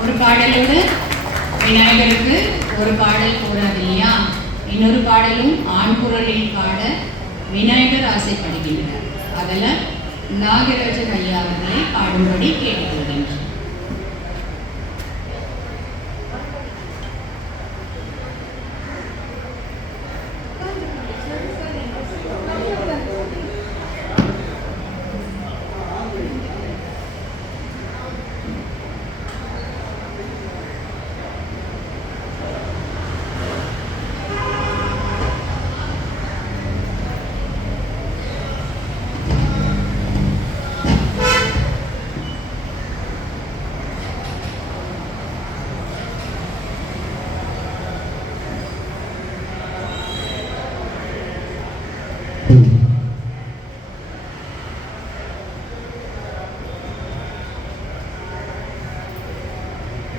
ஒரு பாடலோடு விநாயகருக்கு ஒரு பாடல் கூறாது இல்லையா? இன்னொரு பாடலும் ஆண் குரலில் பாட விநாயகர் ஆசைப்படுகின்றார். அதில் நாகராஜன் ஐயா அவர்களை பாடும்படி கேட்டுக்கொள்கின்றனர்.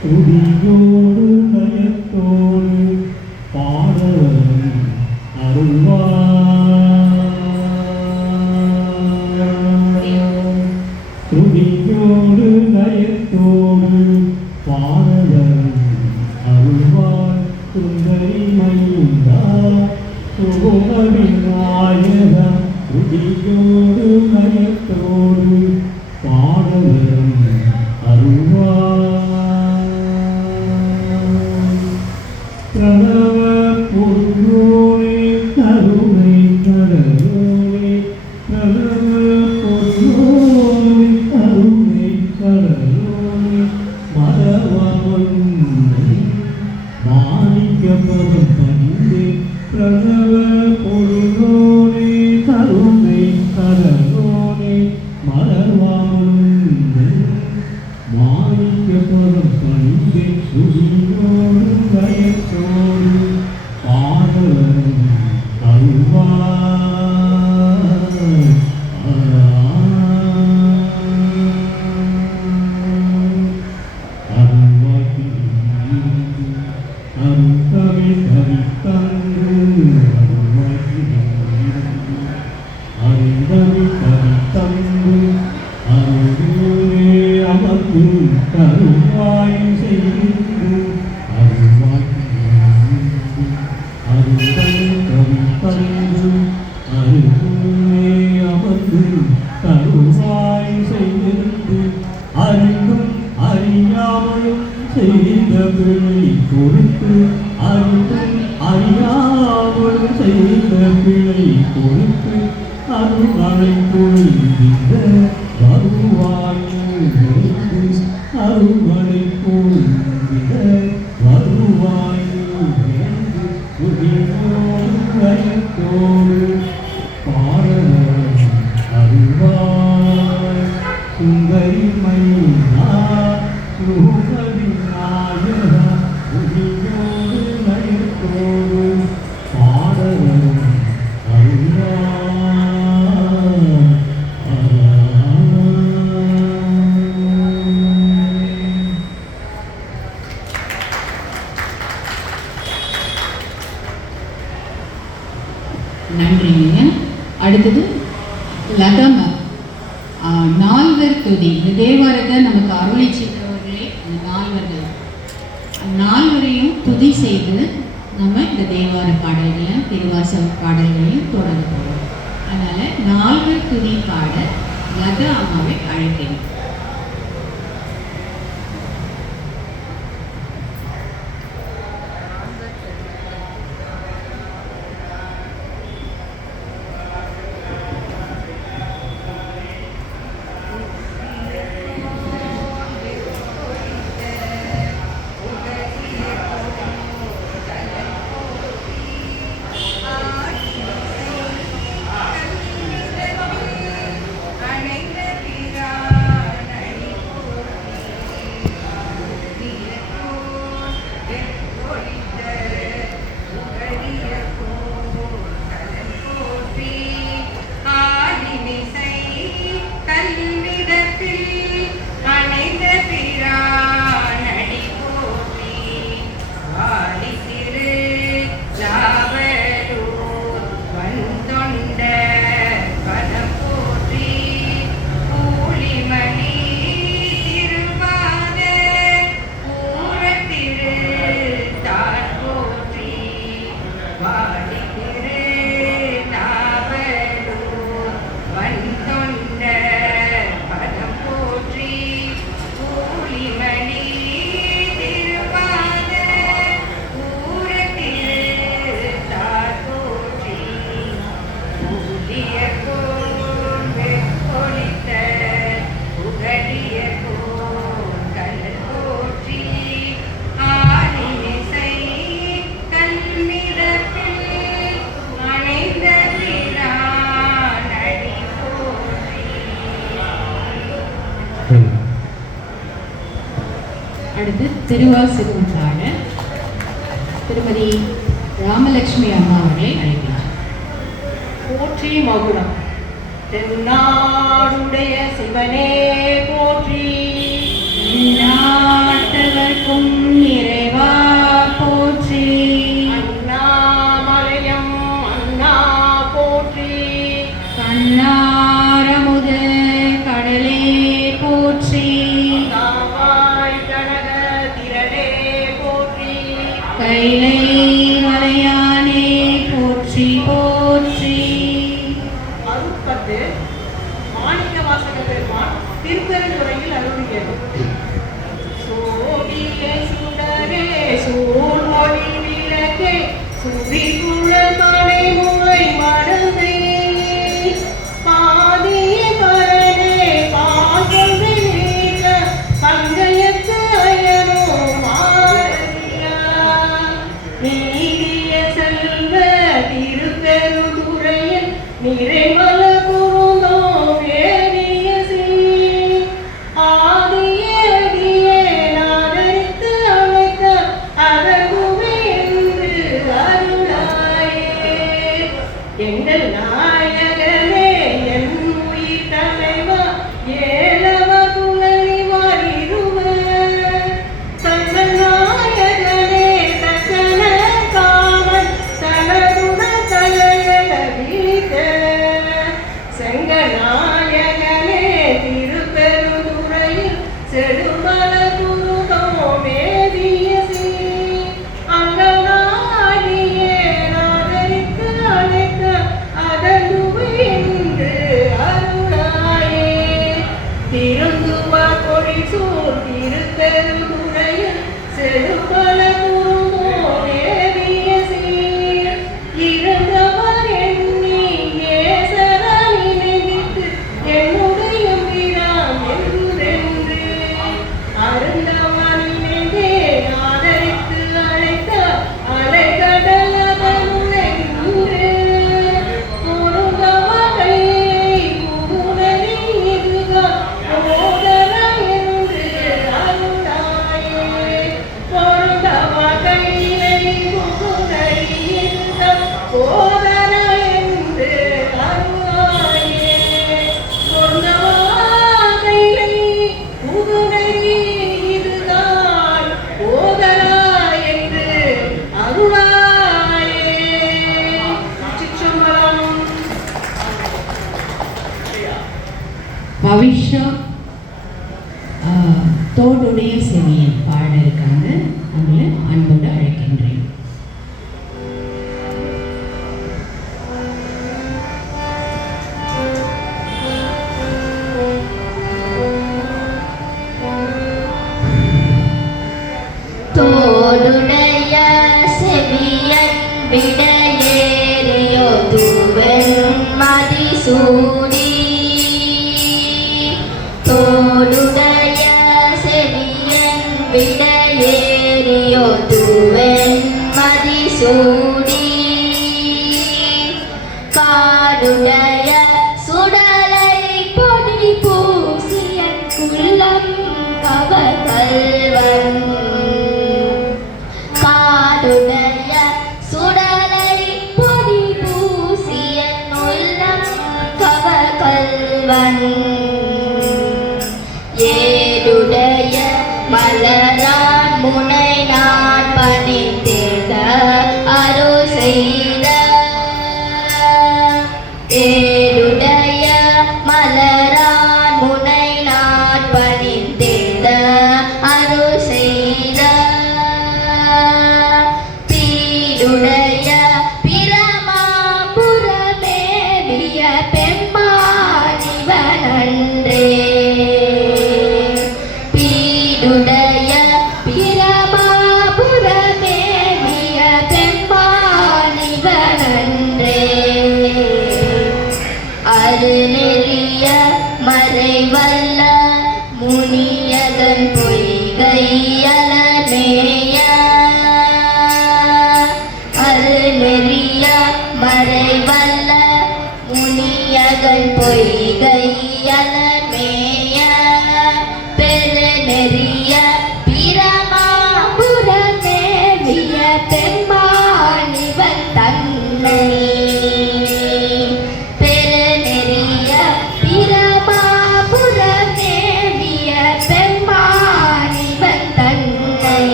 துதியோடு நயத்தோடு பாடவரும் அருள்வார். துதியோடு நயத்தோடு பாடவரும் அருள்வார். சுந்தரி மைந்தா சுகவிநாயகா துதியோடு நயத்தோடு பாடவரும் அருள்வார். பிரணவ பொருளோனே கருணை கடலோனே பிரணவ பொருளோனே கருணை கடலோனே மரவமன்னை மாணிக்க பதம் பணிந்தே பிரணவ பொருளோனே கருணை கடலோனே மரவமன்னை மாணிக்க பதம் பணிந்தே சுகியோடு நயத்தோடு பாடவரும் அருள்வார். அருள்வாக்கி அருள்தமிழ் கவித்தங்கு அருள்வாக்கி அருள்தமிழ் கவித்தங்கு அருளே அமர்ந்து கருவாய் செய்து அருள்வாக்கி அருள்தமிழ் கவித்தங்கு அருளே அமர்ந்து கருவாய் செய்திருந்து அறிந்தும் அறியாமலும் செய்த பிழை பொறுத்து அறிந்தும் அறியாமலும் செய்த பிழை பொறுத்து அருள்மழை பொழிந்த வருவாய் அருள்மழை பொழிந்த வருவாய் உதியோடு பாடல் அருள்வாய். சுந்தரி மைனா சுகவிநாயகா உதியோடு நயத்தோடு பாடல் அருள்வாய். நன்றிங்க. அடுத்தது லதம நால்வர் துதி. இந்த தேவாரத்தை நமக்கு அருளை செய்தவர்களே அந்த நால்வர்கள். நால்வரையும் துதி செய்து நம்ம இந்த தேவார பாடல்களை திருவாசக பாடல்களையும் தொடர்ந்து போகிறோம். அதனால் நால்வர் துதி பாட லத அம்மாவை அழைக்கிறேன். அடுத்து திருவாசகம் பாட திருமதி ராமலட்சுமி அம்மா அவர்களை அழைக்கிறார். போற்றி மகுடம் தென்னாடுடைய சிவனே போற்றி, நாட்டவர்க்கும் இறைவா போற்றி, அண்ணாமலையம் அண்ணா போற்றி, கண்ணாரமுத கடலே போற்றி, காவாய் கனக திரளே போற்றி, கைலை மலையானே போற்றி போற்றி. அருட்பத்து மாணிக்க வாசக பெருமான் திருப்பெருந்துறையில் அருளியது. சோதியே சுடரே சூழ்மொழி விளக்கே சுரிகுழ மலை முளை மடந்தை பாதிய கரணே பாகவே நீல பங்கயத்து அயனோ மாறியா நீதிய செல்வ திருப்பெருந்துறையில் நிறைமல குருந்தோ வேதிய சீர் ஆதியே அடியே நாதரித்து அமைத்த அழகுமே என்று அருளாயே. எங்கள் நாயகனே என் உயிர் தலைவா ஏலவ குலனி வாரிருவ தங்கள் நாயகனே தக்கன காமன் தனதுட தலையல வீட்ட செங்கநாயகனே திருப்பெருந்துறையில் செடுமல குருதோ வேதிய சீர் அங்கநாடியே நாதரித்து அழைத்த அதனுவை என்று அருளாயே. திருந்துவார் கொடிசூர் திருப்பெருந்துறையில் செடுமல குருதோ வேதிய சீர் இருந்தவர் எண்ணி ஏசர நினைத்து என்னுடைய பிரான் என்றென்று அருந்தவன் நினைந்தே ஆதரித்து அழைத்த அலைகடலதனுள் என்று பொருந்தவ கையை புகுதறி இதுதான் ஓதர என்று அருளாயே. பொருந்தவ கையை புகுதறி இதுதான் ஓதர என்று அருளாயே. பொருந்தவ கையை புகுதறி இதுதான் ஓதரா என்று அருளாயே. சிற்றம்பலம். பவிஷா தோடுடைய செவியன் பாட இருக்காங்க. அவங்கள அன்போடு அழைக்கின்றேன். தோடுடைய செவியன் விடையேறியோ தூவன் மதிசூடி தோடுடைய செவியன் விடையேறியோ தூவன் மதிசூடி காடுடைய சுடலை பொடி பூசியன் குள்ளம் கவகல்வன் காடுடைய சுடலை பொடி பூசியன் உள்ளம் கவகல்வன் ஏடுடைய மலரான் முனை நான் பணிந்தேத அருள் செய்த ஏடுடைய மலரான் முனை நான் பணிந்தேத அருள் செய்த பீடுடைய பிரமாபுரமேவிய பெம்மானிவனன்றே பீடுடைய பிரமாபுரமேவிய பெம்மானிவனன்றே அருநெறிய மறைவல்ல முனியதன் பொய்கையலமேய அருநெறிய மறைவல்ல முனியகன் பொய்கையலமேய பெருநெறிய பிற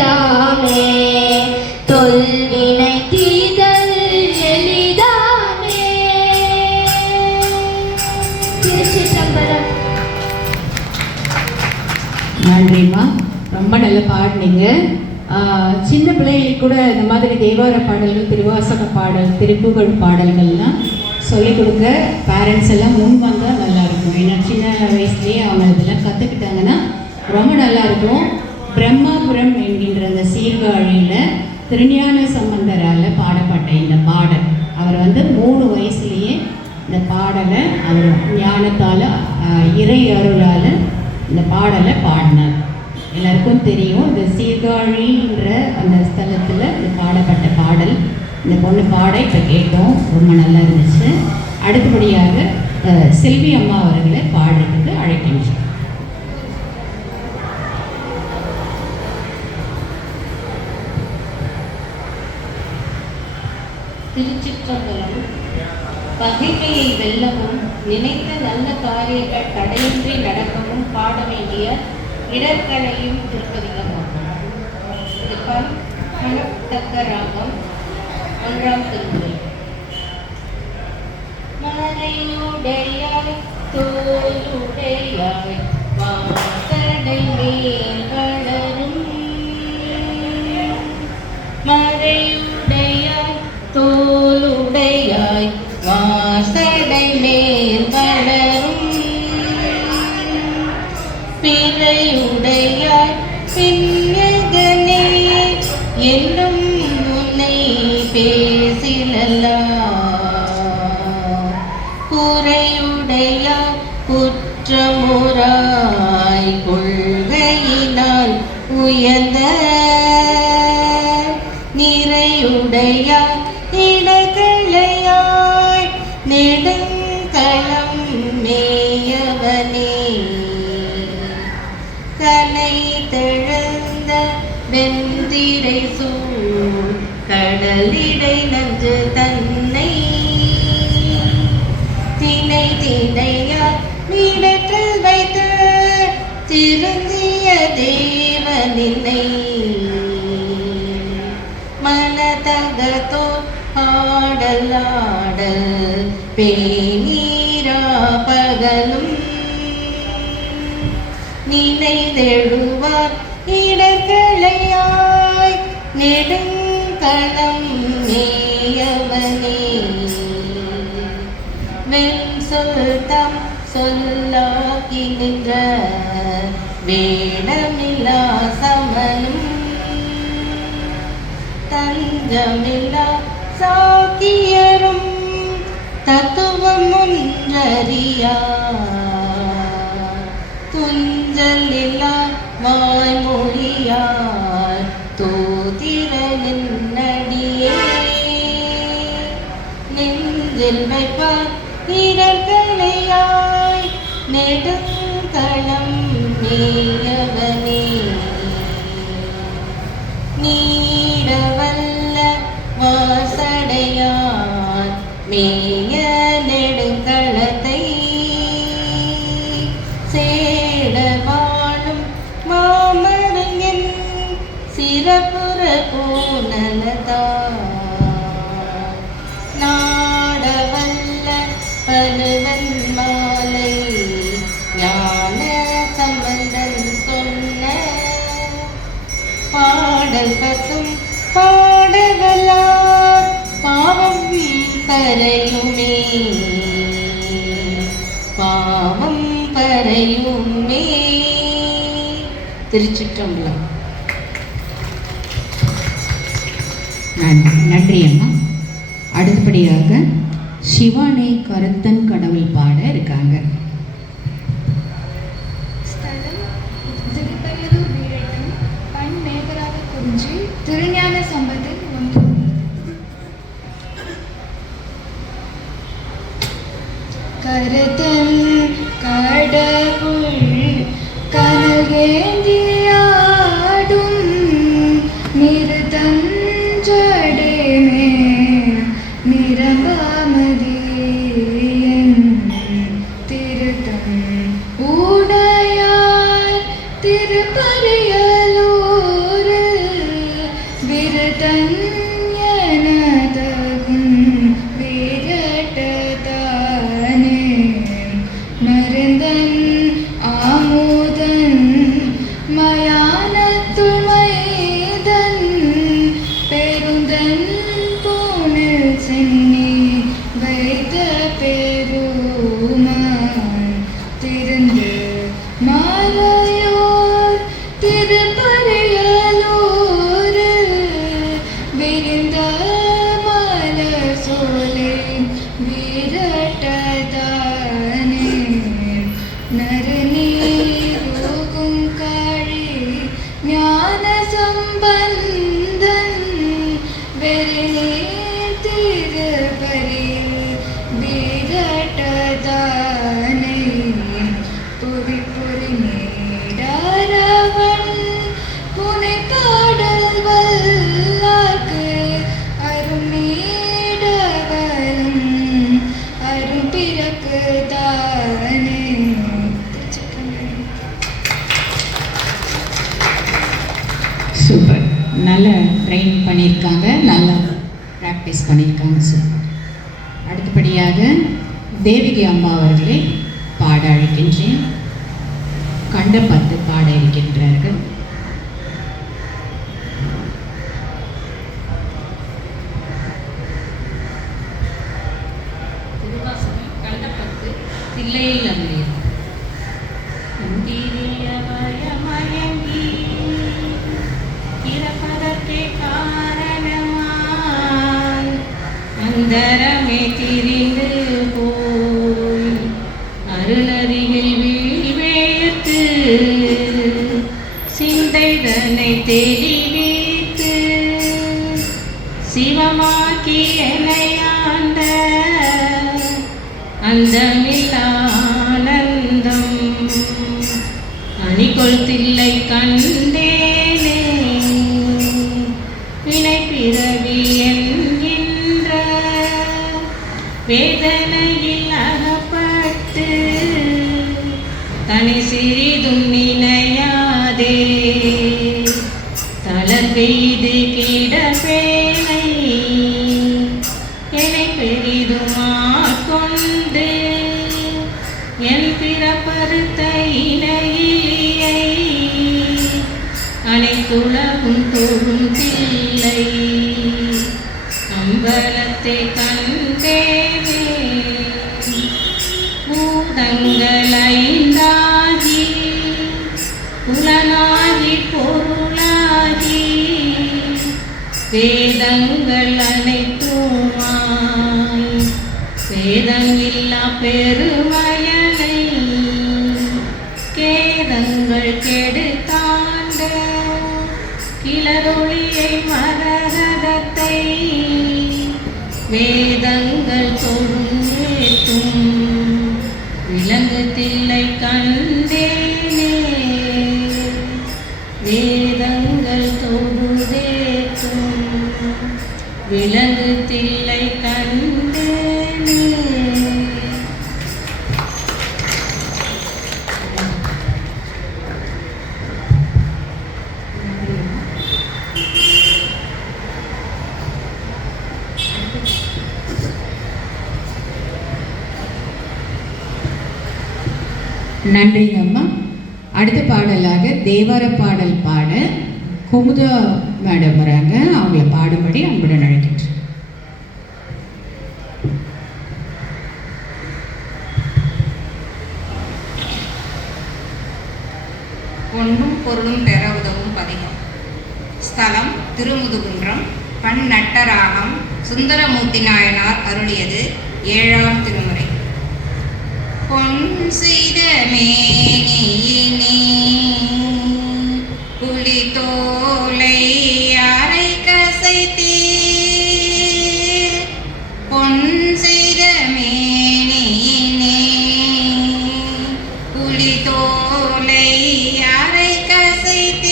எளிதாமே தொல்வினை தீதல் எளிதாமே. திருச்சிற்றம்பலம். நன்றிம்மா, ரொம்ப நல்லா பாடினீங்க. சின்ன பிள்ளைகளுக்கு கூட இந்த மாதிரி தேவார பாடல்கள், திருவாசக பாடல், திருப்புகழ் பாடல்கள்லாம் சொல்லிக் கொடுக்க பேரண்ட்ஸ் எல்லாம் முன் வந்தால் நல்லாயிருக்கும். ஏன்னா சின்ன வயசுலேயே அவங்க இதெல்லாம் கற்றுக்கிட்டாங்கன்னா ரொம்ப நல்லாயிருக்கும். பிரம்மபுரம் என்கின்ற அந்த சீர்காழியில் திருஞான சம்பந்தரால் பாடப்பட்ட இந்த பாடல், அவர் 3 வயசுலேயே இந்த பாடலை அவர் ஞானத்தால் இறை அருளால் இந்த பாடலை பாடினார். எல்லாருக்கும் தெரியும், இந்த சீர்காழின்ற அந்த ஸ்தலத்தில் இந்த பாடப்பட்ட பாடல். இந்த பொண்ணு பாட இப்போ கேட்டோம், ரொம்ப நல்லா இருந்துச்சு. அடுத்தபடியாக செல்வி அம்மா அவர்களை பாடுறதுக்கு அழைக்கின்றோம். திருச்சிற்றம்பலம். பகைமையை வெல்லவும் நினைத்த நல்ல காரியங்கள் தடையின்றி நடக்கவும் பாட வேண்டிய இடர்களையும் திருப்பதிகமாகும். இது கணத்தக்க ராகம் 1ஆம் திருமுறை. மறையுடையாய் தோளுடையாய் வாசடை மேல் வளரும். மறையுடையாய் தோளுடையாய் வாசடை மேல் வளரும். பிறையுடையாய் பின்னகனே என்னும் உன்னை பேசிலல்லா. குறையுடையாய் குற்றமுறாய் கொள்கையினால் உயர்ந்த. நிறையுடையாய் இடகளையாய் நெடுங்களம் மேயவனே. கலை தெழுந்த வெந்திரை சூழ் கடலிடை நஞ்சு தன்னை. தினை தினையார் நீடற்றில் வைத்து திருந்திய தேவனினை. மனதகத்தோர் ஆடலாடல் பேணீரா பகலும். நினைதெழுவார் இடர்களையாய் நெடுங்களம் மேயவனே. வெண் சொல்தம் சொல்லாகி நின்ற வேடமில்லா சமனும். தஞ்சமில்லா சாக்கியரும் தத்துவம் ஒன்றறியா. துஞ்சலில்லா வாய்மொழியார் தோதிர நின்னடியே. நெஞ்சில் வைப்பார் இடர்களையாய் நெடுங்களம் மேயவனே. நீடவல்ல வாசடையார் மேய நெடுங்களத்தை. சேடவாழும் மாமரங்கின் சிறப்புற பூநலத்தார். நாடவல்ல பருவன் மாலை ஞான சம்பந்தன் சொன்ன. பாடல் பத்தும் பாடவல்லார் பாவம் பறையுமே. பாவம் பறையுமே. திருச்சிற்றம்பலம். நன்றி அம்மா. அடுத்தபடியாக சிவானி கருத்தன் கடவுள் பாட இருக்காங்க. ஸ்தலம் திருப்பயலூர் வீரட்டம். பண் மேகராக குறிஞ்சி. திருஞான சம்பந்தன் 1. கருத்தன் கடவுள் கனகேந்தியாடும் நிறுத்தஞ்சடேமே நிரம்பாமதியன் திருத்தன் உடையார் திருப்பரியலூரில் துள்மைதன் பெருந்தன் பூணில் சென்னி வைத்த பெருமான் திருந்து மாலையோர் திருப்பறையலூர் விரிந்த மலர் சோலை விரட்டதானே நரநீரோகும் காழி ஞான சம்பந்தன் வெறிநீர் திருப்பரியில் விரட்டதானே புவி புரி நீடாரவன் புனை பாடல் வல்லார்க்கு அருமீடவலும் அரும் பிறக்கு தானே. சூப்பர், நல்லா ட்ரெயின் பண்ணியிருக்காங்க, நல்லா ப்ராக்டிஸ் பண்ணியிருக்காங்க. சூப்பர். அடுத்தபடியாக தேவிகி அம்மா அவர்களை பாட அழைக்கின்றேன். கண்டபத்து பாட இருக்கின்றார்கள். திருவாசகம் கண்டபத்து தில்லையில் அமர்ந்தது. மயங்கி இறப்பதற்கே காரணமாய் அந்தரமே திரிந்து போய் அருணருகில் வீழ்வேர்த்து சிந்தைதனை தெளிவித்து சிவமாக்கி என்னையாண்ட அந்தமில்லானந்தம் அணிகொள் தில்லை கண்டேனே வினை பிறவி என்கின்ற வேதனையில் அகப்பட்டு தனி சிறிதும் நினையாதே தளர்வெய்து கிடப்பேனை என்னை பெரிதும் ஆட்கொண்டு என் பிறப்பறுத்த இணையிலியை அனைத்துலகும் தொழும் தில்லை அம்பலத்தை கண்டேனே பூதங்கள் ஐந்தாகி புலனாகி பொருளாகி வேதங்கள் அனைத்துமாய் வேதமில்லா பெருமயனை கேதங்கள் கெடுத்தாண்ட கிளரொளியை மரகதத்தை வேதங்கள் தொழுந்தேத்தும் விலங்கு தில்லை கண்டேனே வேதங்கள் தொழுதேத்தும் விலங்கு தில்லை கண்டேனே. நன்றிங்க அம்மா. அடுத்த பாடலாக தேவார பாடல் பாட குமுதா மேடம் வராங்க. அவங்கள பாடும்படி அன்புடன் அழைக்கின்றேன். பொன்னும் பொருளும் பெற உதவும் பதிகம். ஸ்தலம் திருமுதுகுன்றம். பண் நட்டராகம். சுந்தரமூர்த்தி நாயனார் அருளியது. 7ஆம் திருமுறை. பொன் செய்த மேனியினே புலி தோலை அரை கசைத்தீர். பொன் செய்த மேனியினே புலி தோலை அரை கசைத்தீர்.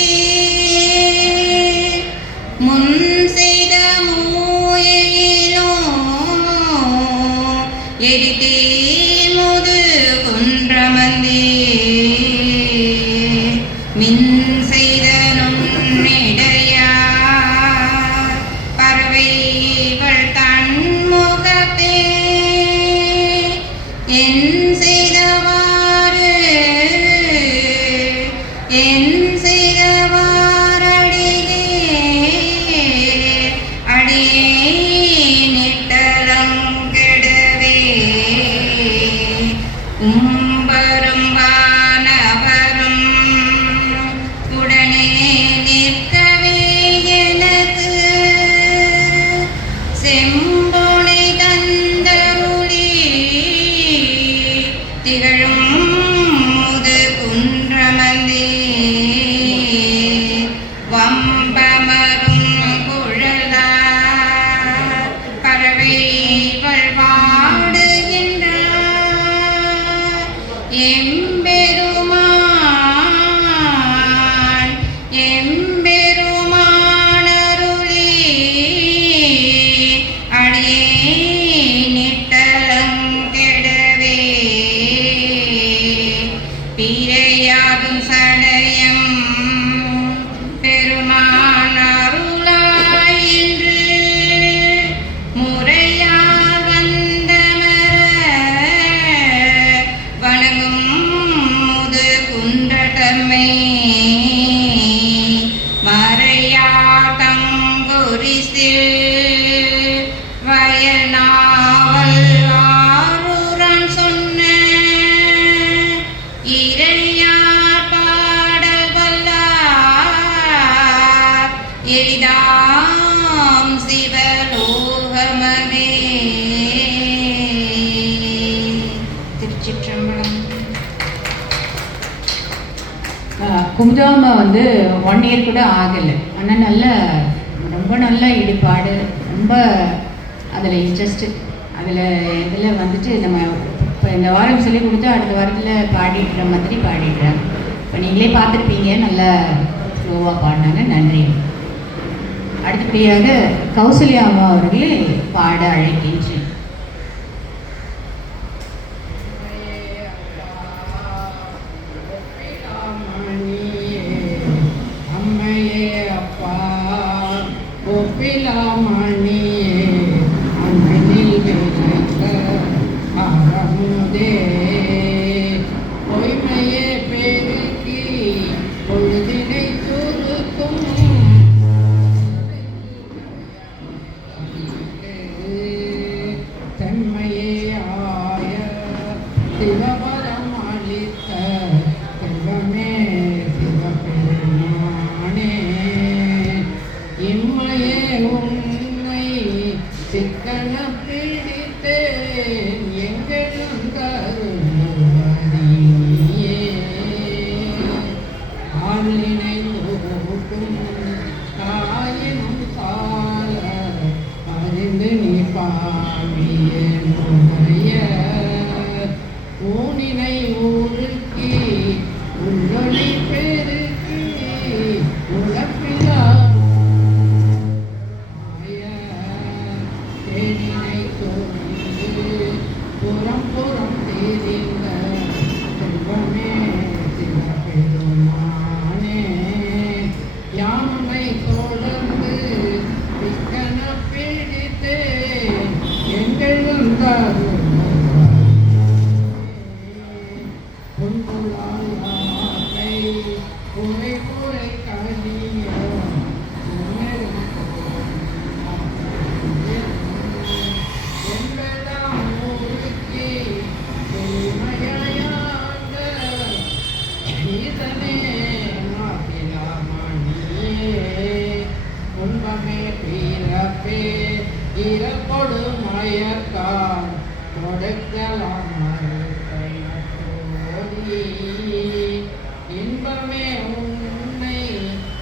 முன் செய்த மூயிலோ எரித்தே மின் செய்த நுண்ணிடையாய் வம்பமரும் குழலார் பறவைகள் பாடுகின்றார் எம்பெருமான் எம்பெருமானருளே அடியேனிட்டலங்கெடவே பிறையாதும் சடயம் பெருமான் அருளாயின்று முறையால் வந்தமர வணங்கும் முது குன்றடமை மறையா தங்குரிசில் வயநாவல் ஆரூரன் சொன்ன இறையார் பாடல் வல்லார் எளிதாம் சிவலோகமவே. திருச்சிற்றம்பலம். குமுதாமா வந்து 1 இயர் கூட ஆகலை, ஆனால் ரொம்ப நல்ல ஈடுபாடு, ரொம்ப அதில் இன்ட்ரெஸ்ட்டு. இதில் வந்துட்டு நம்ம இப்போ இந்த வாரம் சொல்லி கொடுத்தா அடுத்த வாரத்தில் பாடிடுற மாதிரி பாடிடுறாங்க. இப்போ நீங்களே பார்த்துருப்பீங்க, நல்லா ஸ்லோவாக பாடினாங்க. நன்றி. அடுத்தபடியாக கௌசல்யா அம்மா அவர்களே பாட அழைக்கின்றேன். அம்மையே அப்பா ஒப்பிலாமணியே அம்மனில் விளக்க அறமுதே பொய்மையே பெருக்கி பொழுதினை சுருக்கும் செம்மையே ஆய சிவபரம் அளித்த செல்வமே சிவபெருமானே இம்மையே உன்னை சிக்கன பிடித்தேன் எங்களும் கருணியே ஆளினை தோட்டும் தாயினும் சால அறிந்து நீ பாவிய நுழைய ஊனினை ஊருக்கி உள்ளொளி பெருக்கி உழப்பிலா தேனினை தோன்று புறம் புறம் தெரிந்த செல்வமே சிவபெருமானே யானை தொடர்ந்து பிக்கன பிடித்து எங்களும் பொன்புலாய் குறை குறை கலிய என்பதாம் ஊருக்கு பெருமையாண்ட ஈசனே மாசிலாமணியே துன்பமே பிறப்பே இறப்பொடு மயக்கான் கொடுக்கலாம் மறுக்கையோடி இன்பமே உன்னை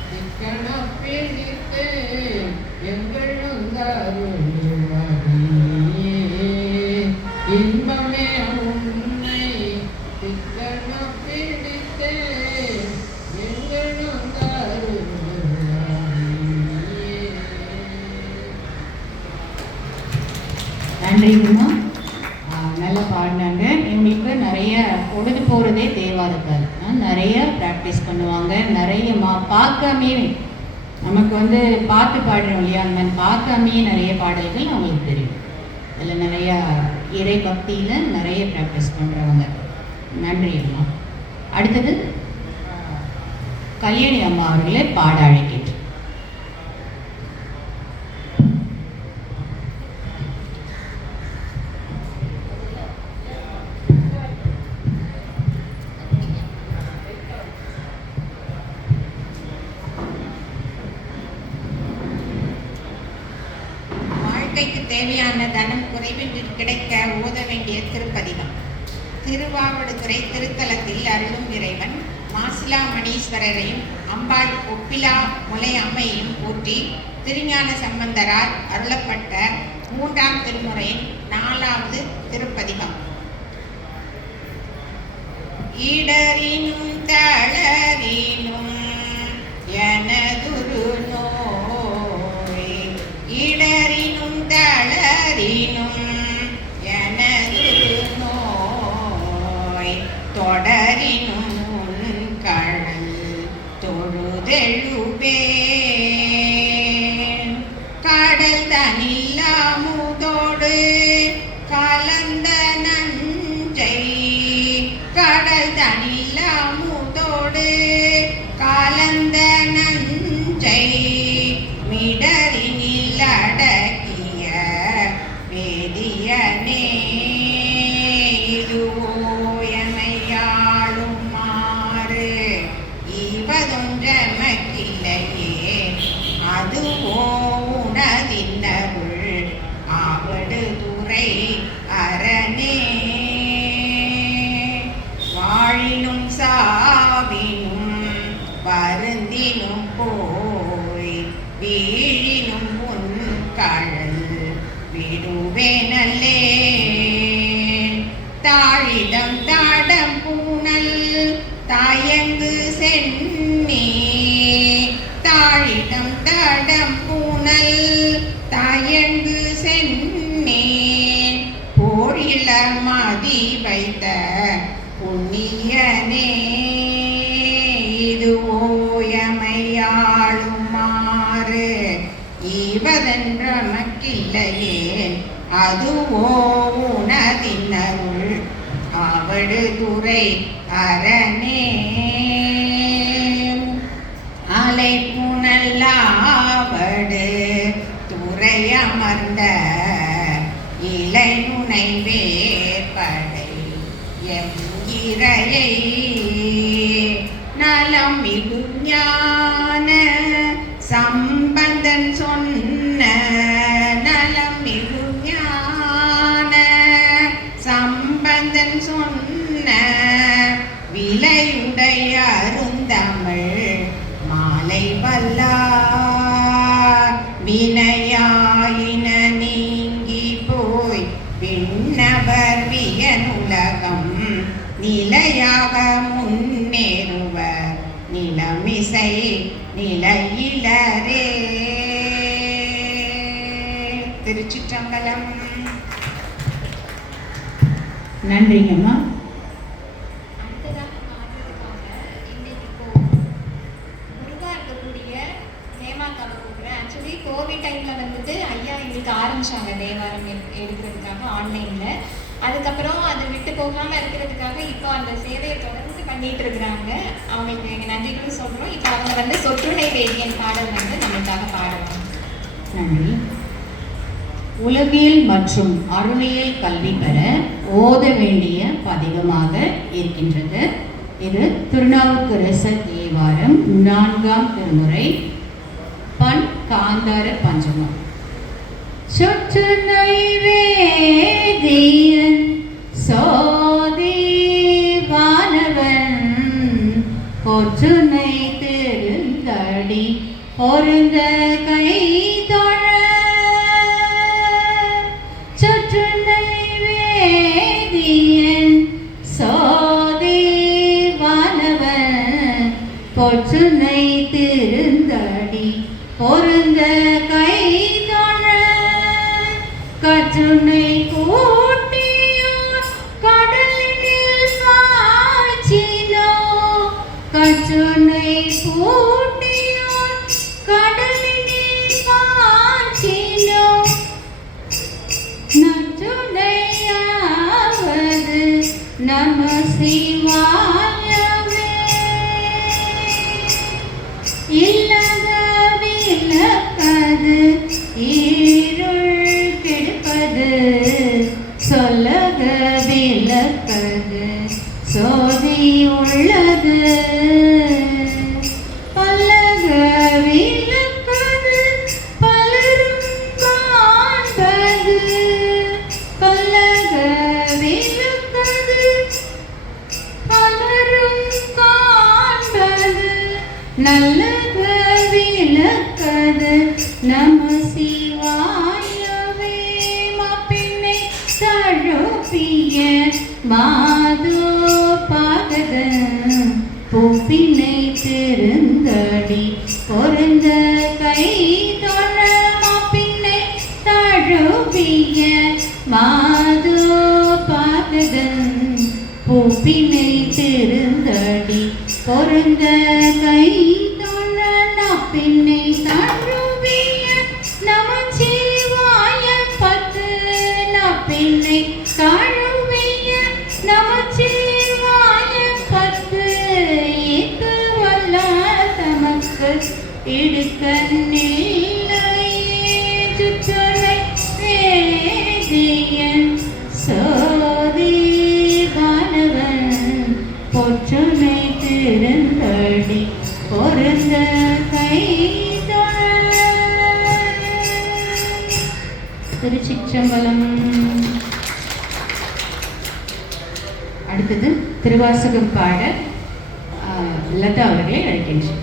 சிக்கன பிடித்து எங்களும் தருவதியே இன்பமே உன்னை சிக்கன பிடித்து எங்களும் தருவதியே. நன்றிங்கம்மா. நல்லா பாடினாங்க. இவங்களுக்கு நிறைய பொழுது போகிறதே தேவாரத்தால் நிறைய ப்ராக்டிஸ் பண்ணுவாங்க. நிறைய பார்க்காமே நமக்கு வந்து பாட்டு பாடுறோம் இல்லையா, அந்த மாதிரி பார்க்காமே நிறைய பாடல்கள் அவங்களுக்கு தெரியும். அதில் நிறையா இறை பக்தியில் நிறைய ப்ராக்டிஸ் பண்ணுறவங்க. நன்றி அம்மா. அடுத்தது கல்யாணி அம்மா அவர்களே பாட அழைக்கின்றேன். வாழ்க்கைக்கு தேவையான தனம் குறைவின்றி கிடைக்க ஓத வேண்டிய திருப்பதிகம். திருவாவடுதுறை திருத்தலத்தில் அருளும் இறைவன் மாசிலா மணீஸ்வரரையும் அம்பாள் ஒப்பிலா முலை அம்மையையும் போற்றி திருஞான சம்பந்தரால் அருளப்பட்ட 3ஆம் திருமுறையின் 4வது திருப்பதிகம். இடரினும் தளரினும் எனதுரு நோய், இடரினும் தளரினும் எனதுரு நோய், தொடரினும் உன் கடல் தொழுதெழுவேன். கடல் தனில்லாமுதோடு கலந்த நஞ்சை, கடல் தனில்லாமுதோடு கலந்த நஞ்சை மிடரினில் அடக்கிய வேதியனே, இதுவோயமையாளுமாறு இவதொன்றமக்கில்லையே, அதுவோ உனதின்னருள் ஆவடுதுறை அரணே. வாழினும் சாவினும் வருந்தினும் போய் வீழினும் உன் கடல் விடுவேனல்லேன். தாழிடம் தாடம் பூனல் தாயங்கு சென்னி, தாழிடம் தாடம் பூனல் தாயங்கு சென்னி, போழிலர் மதி வைத்த புண்ணியனே, இதுவோயமையாளுமாறு இவதென்றமக்கில்லையே, அதுவோ உனதின்னருள் ஆவடுதுறை அரணே. அலை புனல்லாவடு துறையமர்ந்த இளைநுனை வேற்படை எங்கிரையை, நலம் மிகு ஞான சம்பந்தன் சொன்ன, நலம் மிகு ஞான சம்பந்தன் சொன்ன விலையுடைய அருந்தமிழ் மாலை வல்லார், வினையாயின நீங்கி போய் விண்ணவர் வியனுலகம் நிலையாக முன்னேறுவர் நிலமிசை நிலையிலரே. திருச்சிற்றம்பலம். நன்றிங்கம்மா. அடுத்ததாக பாடுறதுக்காக இன்னைக்கு இப்போ முருகா இருக்கக்கூடிய ஹேமாக்காவை கூப்பிட்றேன். ஆக்சுவலி கோவிட் டைமில் வந்துட்டு ஐயா எங்களுக்கு ஆரம்பித்தாங்க தேவாரம் எடுக்கிறதுக்காக ஆன்லைனில். அதுக்கப்புறம் அதை விட்டு போகாமல் இருக்கிறதுக்காக இப்போ அந்த சேவையை தொடர்ந்து பண்ணிட்டு இருக்கிறாங்க. அவங்களுக்கு எங்கள் நன்றிகளும் சொல்கிறோம். இப்போ அவங்க வந்து சொற்றுணை வேதியன் பாடல் வந்து நம்மளுக்காக பாடுவாங்க. நன்றி. உலகியல் மற்றும் அருளியல் கல்வி பெற ஓத வேண்டிய பதிகமாக இருக்கின்றது. இது திருநாவுக்கரசர் தேவாரம் 4ஆம் திருமுறை, பண் காந்தார பஞ்சமம். சொற்றுணை வேதியன் சோதிவானவன் பொற்றுணை திருந்தடி பொருந்த கை தொழ, சொற்றுணை வேதியன் சோதிவானவன் பொற்றுணை திருந்தடி பொருந்த கை தொழ, கற்றுணை கூட்டியோர் கடலினில் காய்ச்சினோ, கற்றுணை கூட்டியோர் கடலினில் காய்ச்சினோ, நற்றுணையாவது நம சிவாயவே, இல்லத விலக்கது இருள் கெடுப்பது, சொல்லக விலக்கது சோதி உள்ளது, பல்லக விலக்கது பலரும் காண்பது, பல்லக விலக்கது பூப்பினை திருந்தடி பொருந்த கை தொழ மாப்பினை தழுவிய மாது பாததன் பூப்பினை திருந்தடி பொருந்த கை தொழ நாப்பினை தழுவிய நமச்சிவாய பத்து நாப்பினை தழுவிய நமச்சிவாய பத்து ஏத்து வல்ல தமக்கு இடுக்கண்ணில்லையே சுற்றலை வேதியன் சோதி பாலவன் பொற்றுனை திருந்தடி பொருந்த கை திருச்சிற்றம்பலம். அடுத்தது திருவாசகம் பாட லதா அவர்களை அழைக்கின்றேன்.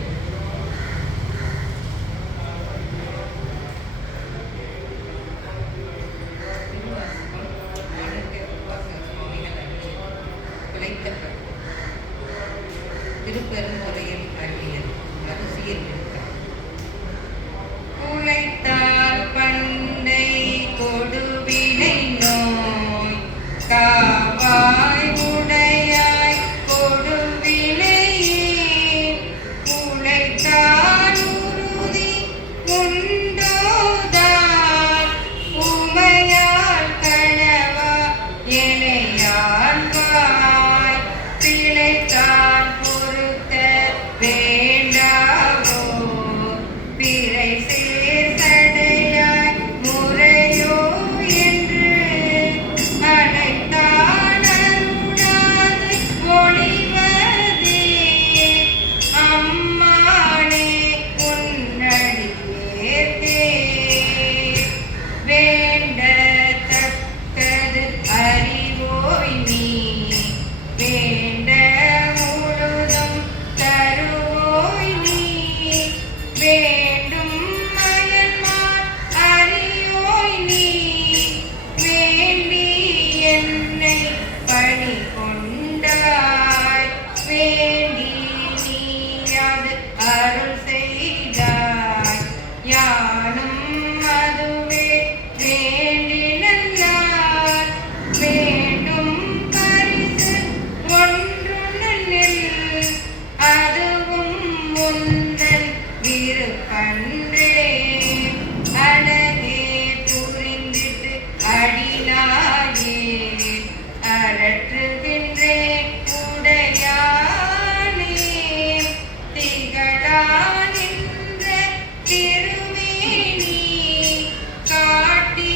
திருப்பெருந்துறையில் அருளியது ரகசியம் உழைத்தால் பண்டை கொடுவினை நோய் காவாய் உடையாய் கொடுவினையே உழைத்தால் உறுதி உண்டோதால் உமையால் கணவா எனையாழ்வாய் பிழைத்தான் பொறுத்த வேண்டாவோ பிறை சேர்சடையாய் முறையோ என்று அழைத்தான் அருளாது ஒளிவதே அம்மானே உன்னடியேத்தே வேண்டத்தக்கது அறிவோய் நீ வேண்ட முழுதும் தருவோய் நீ வேண்டும் மயன்மார் அறியோய் நீ வேண்டி என்னை பணி கொண்டாய் வேண்டி நீயாது அருள் செய்தாய் யானும் அதுவே வேண்டினார் வேண்டும் பரிசு ஒன்றுனில் அதுவும் உந்தன் விருப்பன்றே அழகே புரிந்திட்டு அடினாயே அரற்றுகின்றேன் உடையானே திகழா நின்ற திருமேனி காட்டி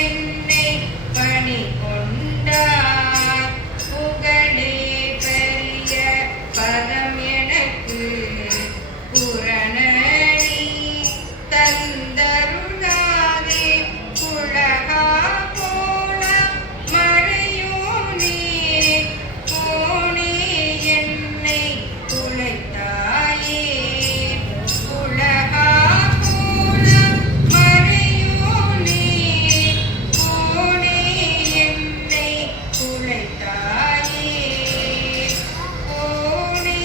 என்னை பணி கொண்டார் புகழே பெரிய பதம் எனக்கு புரணி தந்தருளாதே புழகா போல மறையோனே போனே என்னை துளைத்தாயே புழகா போல மறையோனே போனே என்னை துளைத்தாயே போனே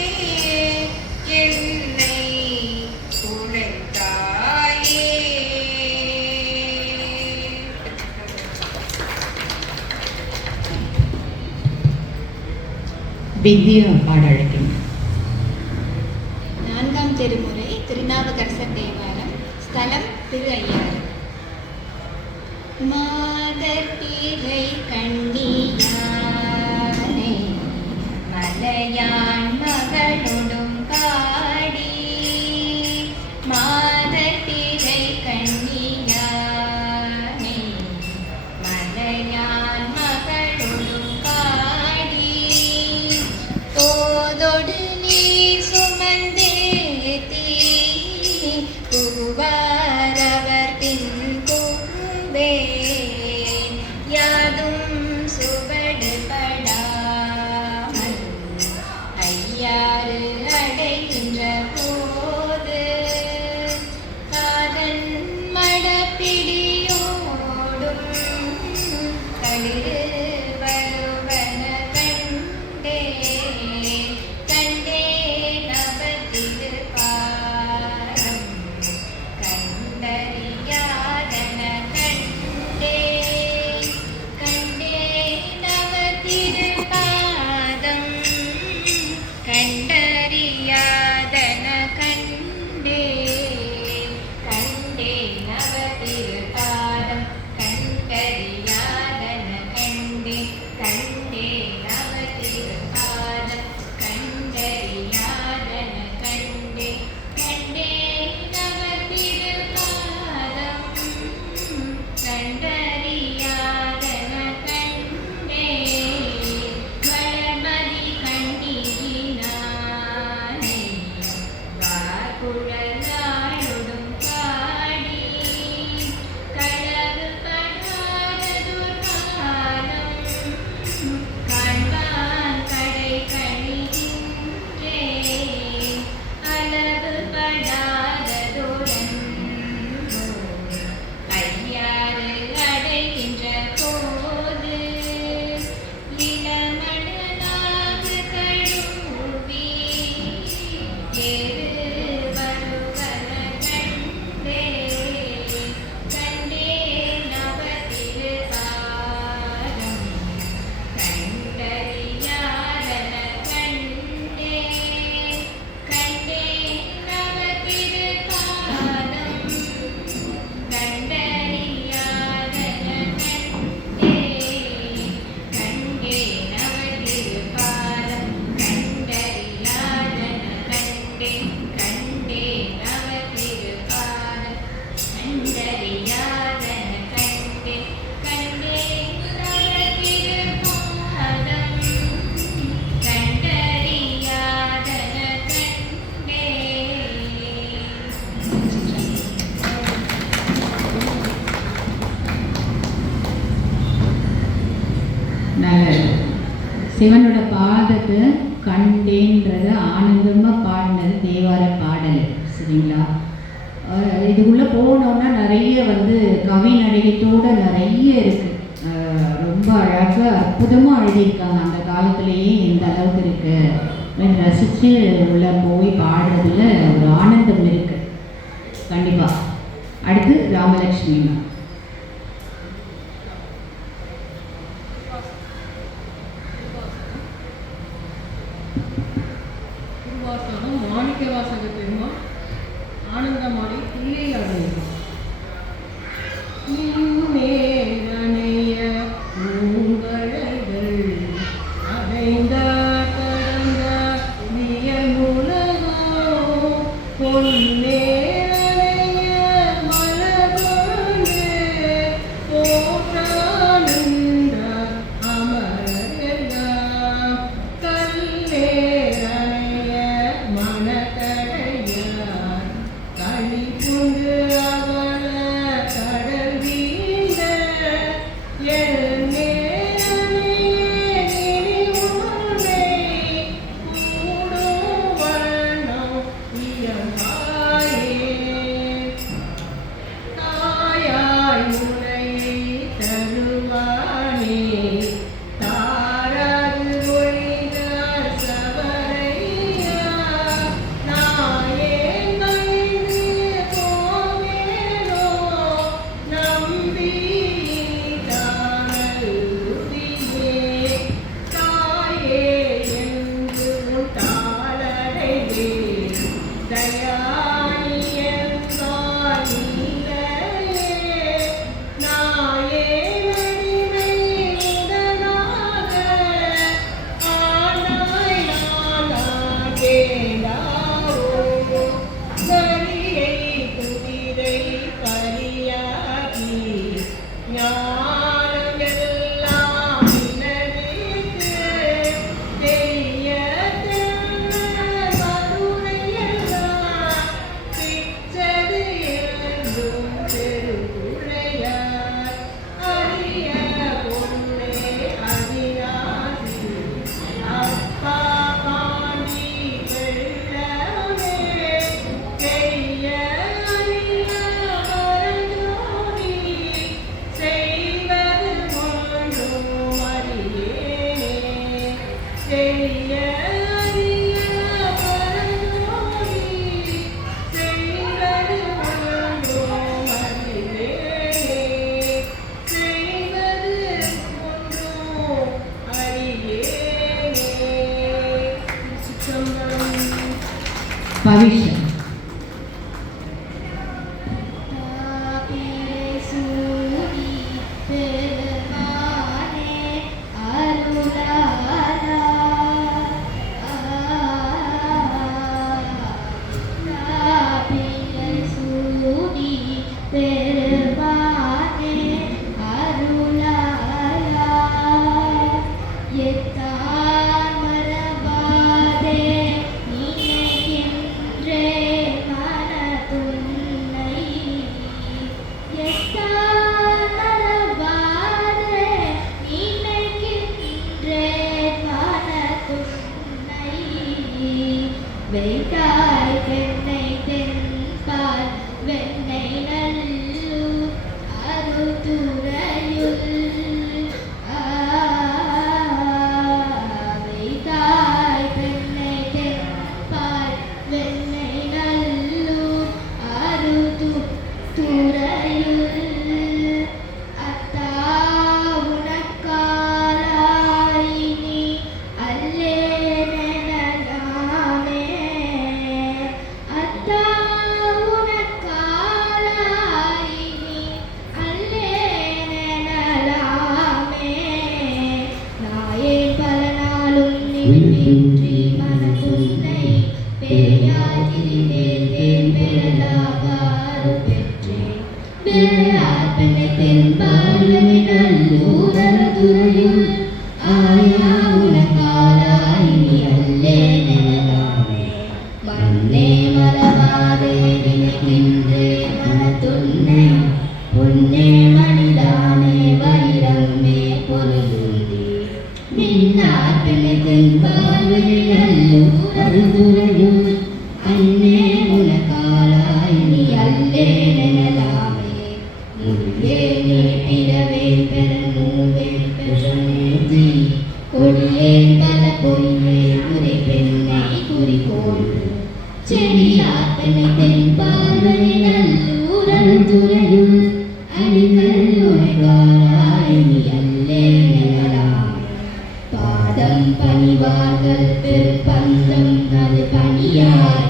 என்னை துளைத்தாயே. வித்யா பாட அழைக்கின்றேன். 4ஆம் திருமுறை திருநாவுக்கரசர் தேவாரம். ஸ்தலம் திரு ஐயாறு. மாதர் பிறை கண்ணியானை மலையான் மகளொடும் பாடி மாதர் பிறை கண்ணியானை மலையான் மகளொடும் பாடி தோதொடு நீ சுமந்தேத்தி புகுவாரவர் பின் புகுந்தேன் யாதும் சுவடுபடாமல் ஐயாறு அடைகின்ற போது காதன் மடப்பிடியோடும் களிறு வருவன கண்டே கண்டே சிவனோட பாதத்தை கண்டேன்றத ஆனந்தமாக பாடினது தேவார பாடல். சரிங்களா? இதுக்குள்ளே போனோன்னா நிறைய கவி நடிகத்தோடு நிறைய இருக்குது. ரொம்ப அழகாக அற்புதமாக எழுதியிருக்காங்க. அந்த காலத்திலேயே இந்த அளவுக்கு இருக்குது ரசித்து உள்ளே போய் பாடுறதுல ஒரு ஆனந்தம் இருக்குது கண்டிப்பாக. அடுத்து ராமலட்சுமி. திருவாசகம் மாணிக்க வாசகத்தையும் ஆனந்தமாடி பிள்ளையாடு நீய பூங்கழல்கள் அடைந்த கடந்த வியமுலகோ பொன்னே பவிஷன். Minna துறையும் அணிகள் உனக்காய் நீ அல்லே நிழலாய். பாதம் பணிவார்கள் பெருப்பந்தம் அது பணியாய்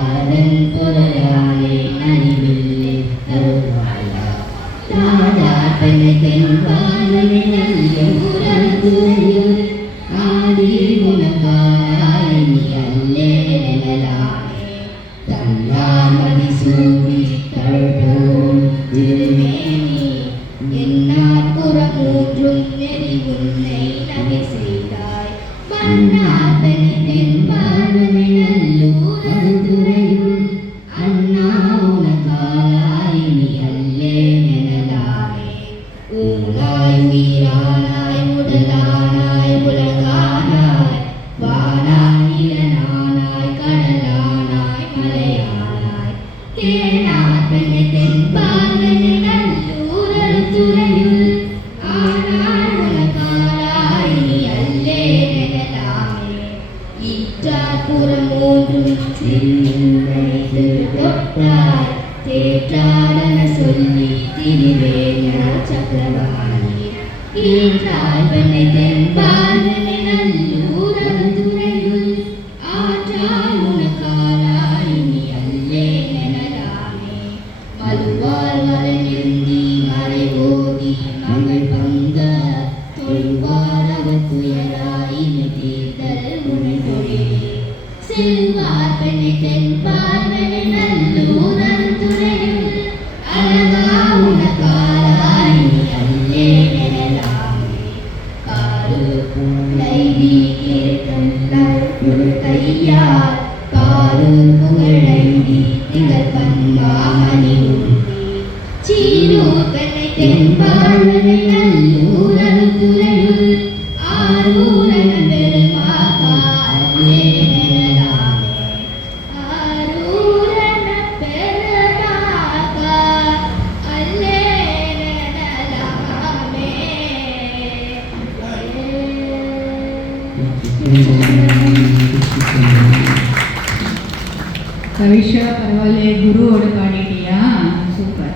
ஆதன் புறையாலே அறிவில்லை தருவாயா. தாதார் பெண்ணை தென்பாலனை நல்ல உரல் துறையும் ஆதி உனக்காய் நீ அல்லே நிழலாய். தன்னாமதி சூடி தழுவோம் திருமேனி என்னார் புறமூன்றும் நெறி உன்னை நகை செய்தாய். மன்னார்பனை தென்பாலனை நல்லூரல் துறையும் அண்ணா உனக்காய் நீ அல்லே நிழலாய். ஊனாய் உயிரானாய் உடலானாய் உலகானாய் வானாய் இளனானாய் கடலானாய் மலையானாய். தேனார்பனை தென்பாலனை நல்லூரல் துறையும் ஆனால் உனக்காய் நீ அல்லே நிழலாய். ஈற்றார் புறமூன்றும் சிறுநிலைத்து தொட்டாய் தேற்றாடன சொல்லி திரிவேண சக்கரவாணி. ஈற்றார்பனை தென்பாலனை நல்லூரல் துறையும் ஆற்றால் உனக்காய் நீ அல்லே நிழலாய். மலுவார் மலநெந்தி மறை ஓதி மகள் பங்க தொழுவார் அவர் துயராயினை தீர்த்தல் உனை தொழிலே. செல்வார் பெண்ணை தென்பாலனை நல்லூரல் துறையும் அழகா உனக்காய் நீ அல்லே நிழலாய். காடு புனைவி கேட்டல் கையார் காடு புகழி திகழ் பன்மாமணி உண்டி. சீரூர் பெண்ணை தென்பாலனை நல்லூரல் துறையும் ஆரூரன பெருமாகா அல்லே நிழலாமே. ஆரூரன பெருமாகா அல்லே நிழலாமே. கவிஷா பரவாயில்ல, குருவோட பாடிட்டியா? சூப்பர்.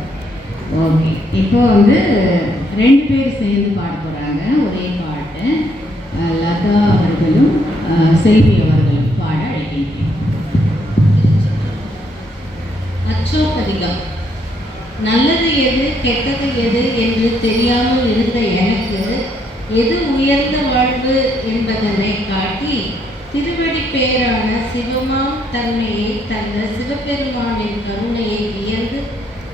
ஓகே, இப்போ வந்து 2 பேர் சேர்ந்து பாட போகிறாங்க ஒரே பாட்டு. லதா அவர்களும் செல்வி அவர்களும் பாட அழைக்கின்றேன். அச்சோப்பதிகம். நல்லது எது கெட்டது எது என்று தெரியாமல் இருந்த எனக்கு எது உயர்ந்த வாழ்வு என்பதனை காட்டி திருவடி பெயரான சிவமாம் தன்மையை தந்த சிவபெருமானின் கருணையை வியந்து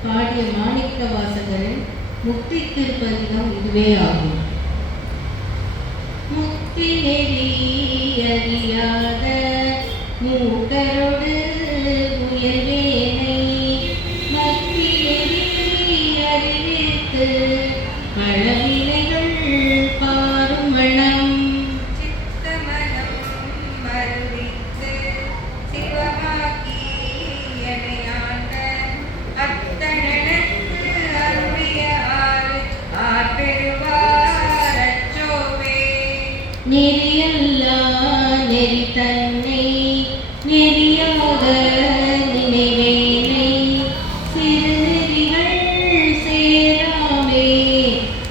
பாடிய மாணிக்க வாசகரின் முக்தி திருப்பதிகம் இதுவே ஆகும். முக்தி நெறி அறியாத மூக்கரோடு உயர்வேனை மத்தி நெறி அறிவித்து பழவினைகள் பாரும் வண்ணம். சித்தமலம் மருவித்து சிவமாக்கி எனையாண்ட அத்தனனுக்கு அருளிய ஆர்பெருவார் அச்சோவே. நெறியல்லா நெறி தன்னை நெறியாக நினைவேனை சிறு நெறிகள் சேராமே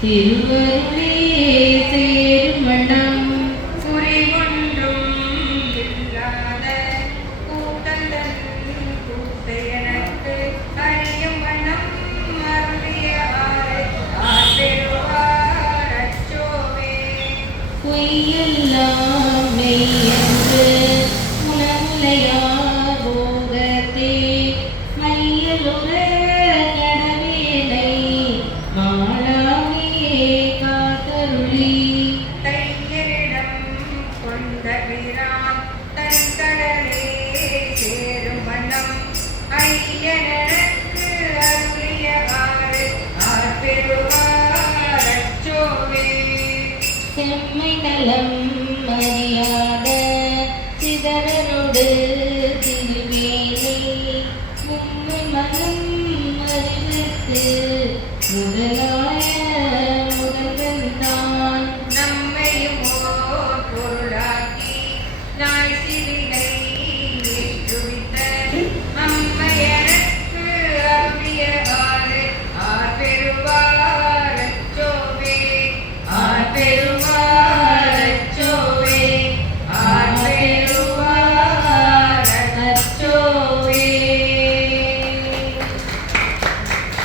திருவருளே சேரும் வண்ணம். குறிவொன்றும் இல்லாத கூட்டந்தன் கூத்து எனக்கு அறியும் வண்ணம் அருளிய ஆர்பெருவார் அச்சோவே. பொய்யெல்லாம் மெய்யென்று உணர்வுலையார் போகத்தே மையலுற கடவேனை மாளாமே காத்தருளி. தையரிடம் கொண்ட பிரான் தன் கடலே சேரும் வண்ணம் ஐயனக்கு அருளிய ஆர்பெருவார் அச்சோவே. செம்மை நலம் அறியாத சிதறனோடு திருவேனை மும்மை மனம் அறிவித்து முதலாய முதல்வன் தான். நம்மையும் ஓர் பொருளாக்கி நாய் சிறிலை ஏற்றுவித்த அம்மையனுக்கு அருளிய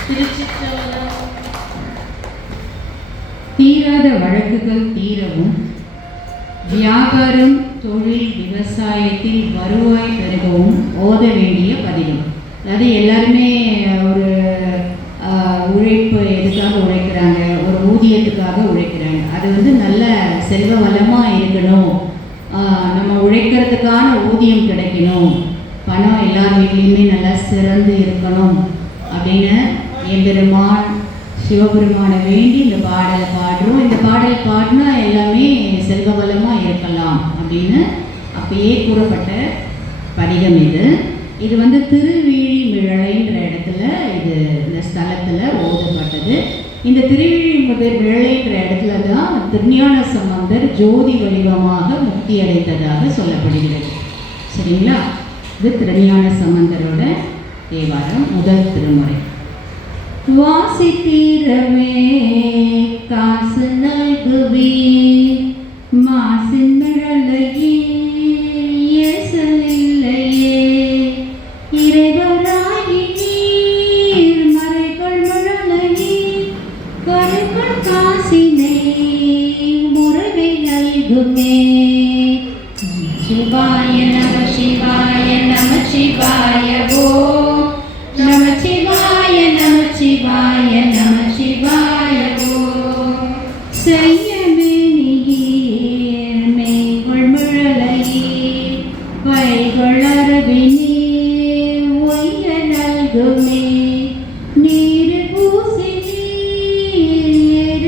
திருச்சிற்றம்பலம். தீராத வழக்குகள் தீரவும், வியாபாரம், தொழில், விவசாயத்தில் வருவாய் பெருகவும் ஓத வேண்டிய பதிகம். அதாவது எல்லாருமே ஒரு உழைப்பு எதுக்காக உழைக்கிறாங்க, ஒரு ஊதியத்துக்காக உழைக்கிறாங்க. அது வந்து நல்ல செல்வ வளமாக இருக்கணும், நம்ம உழைக்கிறதுக்கான ஊதியம் கிடைக்கணும், பணம் எல்லார் வீட்லேயுமே நல்லா சிறந்து இருக்கணும் அப்படின்னு எம்பெருமான் சிவபெருமானை வேண்டி இந்த பாடலை பாடுறோம். இந்த பாடலை பாடினா எல்லாமே செல்வ வளமாக இருக்கலாம் அப்படின்னு அப்பயே கூறப்பட்ட பதிகம் இது. இது வந்து திருவிழிமிழலைன்ற இடத்துல இந்த ஸ்தலத்தில் ஓதப்பட்டது. இந்த திருவிழிமிழலைன்ற இடத்துல தான் திருஞான சம்பந்தர் ஜோதி வடிவமாக முக்தி அடைந்ததாக சொல்லப்படுகிறது. சரிங்களா? இது திருஞான சம்பந்தரோட தேவாரம், முதல் திருமுறை. வாசித்தீரவே காசு நல்குவே மாசின் மிழலையே ஏசலில்லையே இறைவராகி நீர் மறைகள் மிழலையே கருக்கள் காசினை முருகை நல்குமே. சிவாய நம சிவாய நம சிவாய ஓ நம சிவாய நம சிவாய நம சிவாய ஓ செய்யமே நீர் மெய்கொள் முழலையே வைகொள் அரவி நீர் ஒய்ய நல்குமே. நீர் பூசி நீர்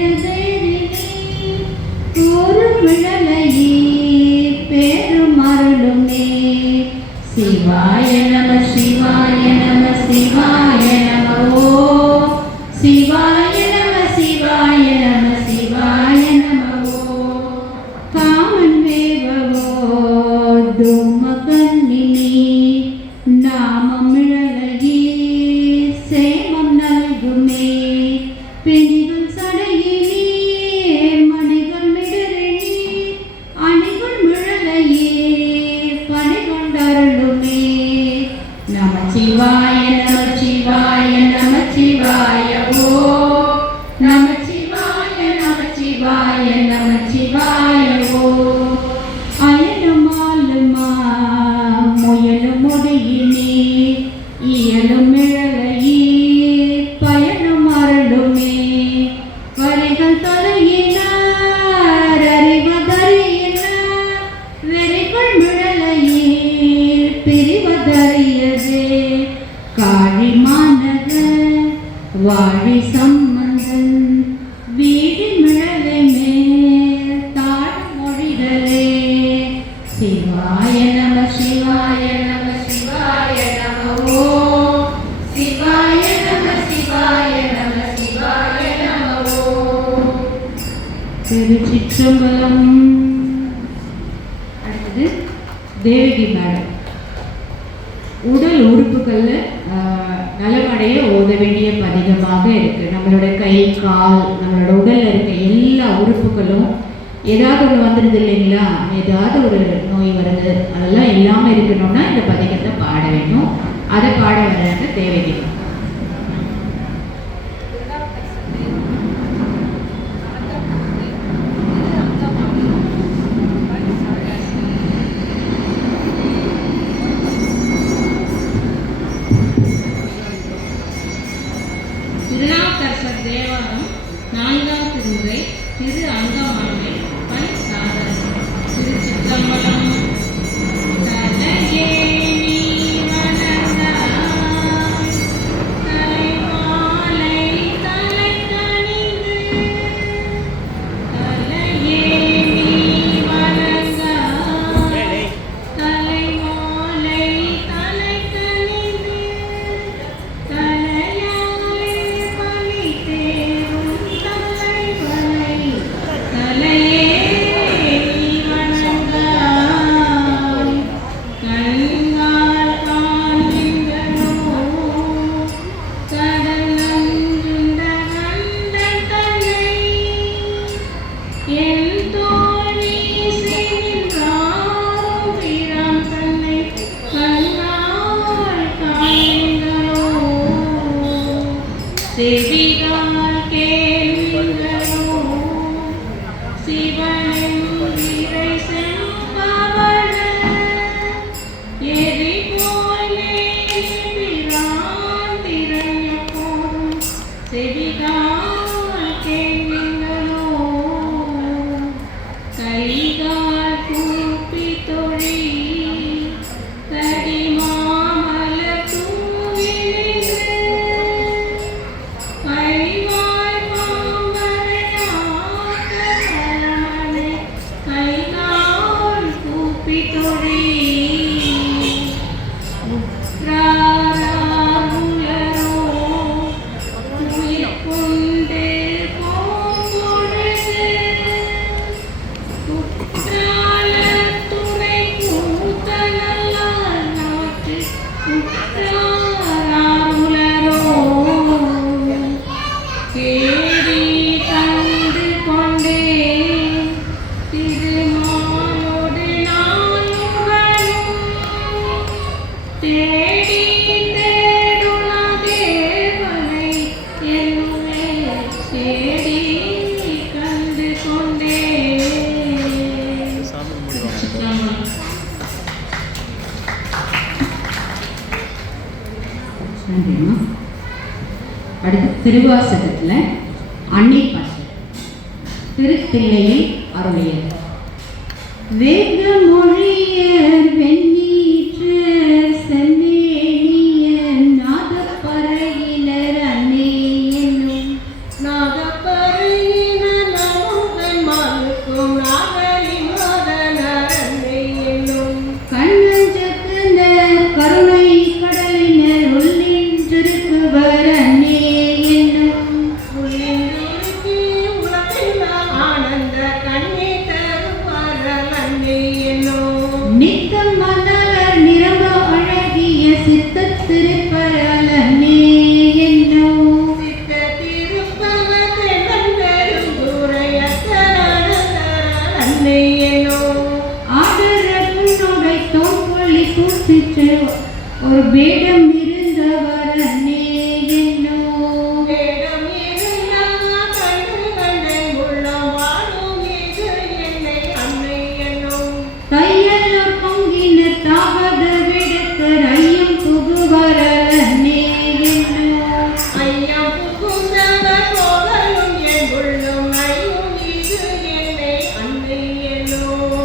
ஒரு முழலையே பேரும் அருளுமே. சிவாய நம சிவாய நம சிவாய நம ஓ சிவாய நம சிவாய நம சிவாய நம ஓ காமன் வேவோ தும்ம கண்ணினி நாமம் மிழலையே சேமம் நல்குமே. பெண்கள் சடையிலே மணிகள் மிடரிலே அணிகள் மிழலையே பணி கொண்டருளுமே. நம சிவாய நம சிவாய நம சிவாய ஓ நம சிவாய நம சிவாய நம சிவாய ஓ அயனுமாலுமா முயலும் முடியினே இயலும் மிழலையே பயனும் அருளுமே. வரிகள் தலையினார் அறிவதறியினார் வெறிகள் மிழலையே பிரிவதறியதே. காழி மாநகர் வாழி சம்பந்தன் வீடி மிழலை மேல் தாழ் மொழிதலே. சிவாய நம சிவாய நம சிவாய நம ஓ சிவாய நம சிவாய நம சிவாய நம ஓ. திருச்சிற்றம்பலம். அடுத்தது தேவகி மேடம். உடல் உறுப்புகளில் நலமடைய ஓத வேண்டிய பதிகமாக இருக்குது. நம்மளோட கை, கால், நம்மளோட உடலில் இருக்க எல்லா உறுப்புகளும் ஏதாவது ஒன்று வந்துடுது இல்லைங்களா? ஏதாவது ஒரு நோய் வருது, அதெல்லாம் இல்லாமல் இருக்கணும்னா இந்த பதிகத்தை பாட வேண்டும். அதை பாட வர்றாங்க தேவகி. திருநாவுக்கரசர் தேவாரம், 4ஆம் திருமுறை, திரு அங்கமாலை, பண் சாதனம். திருச்சிற்றம்பலம். தலையே நீ வணங்காய், தலைமாலை தலை கணிந்து. தலையே நீ வணங்காய், தலைமாலை தலை கணிந்து. தலையாய் பலி தேரும் தலைவனை, தலை செவிகால் கேள்விகளோ சிவனின் இறை செம்பவள எரி போலே பிரான் திரையப்போம் செவிகால் கேள்விகளோ கைகால் கூப்பி தொழி தடிமாமல தூவிலிருந்து கைவாய் மாமரையாக்கமனை கைகால் கூப்பி தொழி உற்றாராருளரோ உயிர் கொண்டு போம்பொழுது குற்றால துணை கூத்தனல்லால் நமக்கு உற்றாராருளரோ தேடி கண்டு கொண்டே திருமாலோடு நானுகனும் தேடி தேடுலா தேவனை என்னுமே தேடி கண்டு கொண்டே நன்றிம்மா. அடுத்து திருவாசகத்தில் அன்னை பாட்டு திருத்தில்லையை அருளியது. வேத மொழியர் வெண்ணீற்றர் செந்தேனியர் நாதப்பறையினர் அன்னை என்னும் நாகப்பறையினர் நமுகன் மாலுக்கும் நாகலின் மதனர் அன்னை என்னும் கண்ணஞ்சத்தினர் கருணை கடலினர் உள்ளின்றிருக்குவர் அன்னை என்னும் உள்ளின்றுருக்கி உலகெல்லாம் ஆனந்த கண்ணே தருவாரல் அன்னை என்னும் நித்தம் மன்னலர் நிரம்ப அழகிய சித்தத்திருப்பரல் அன்னை என்னும் சித்த திருப்பல தென்னன் பெருந்துரையத்தரல் அன்னை என்னும் ஆதரவுடை தோல்வழி கூட்டிச்சு ஒரு வேடம் இருந்தவர் அன்னை என்னும் வேடம் இருந்தா கண்டு கண்டன் உள்ளம் வாழும் இது என்னை அன்னை என்னும் தையலோர் பொங்கின தாவத விடத்தர் ஐயம் புகுவரல் அன்னை என்னும் ஐயம் புகுந்தவர் போகலும் என் உள்ளம் ஐயும் இது என்னை அன்னை என்னும்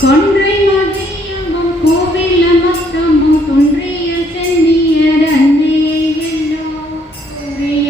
கொன்றை மதியமும் கோவில் அமர்த்தமும் குன்றிய சென்னியர் அன்னை என்னும் குன்றிய